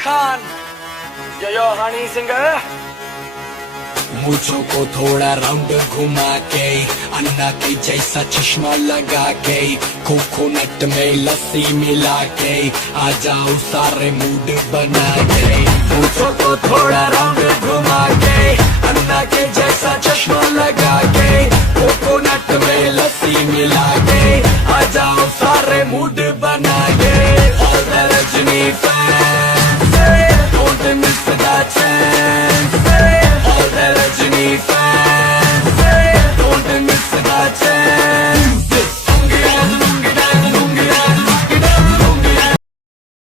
खान यो Honey singer. मुझो को थोड़ा round घुमा के अन्ना के जैसा चश्मा लगा के कोकोनट में लस्सी मिला के आ जाओ सारे मूड बना के। मुझो को थोड़ा राउंड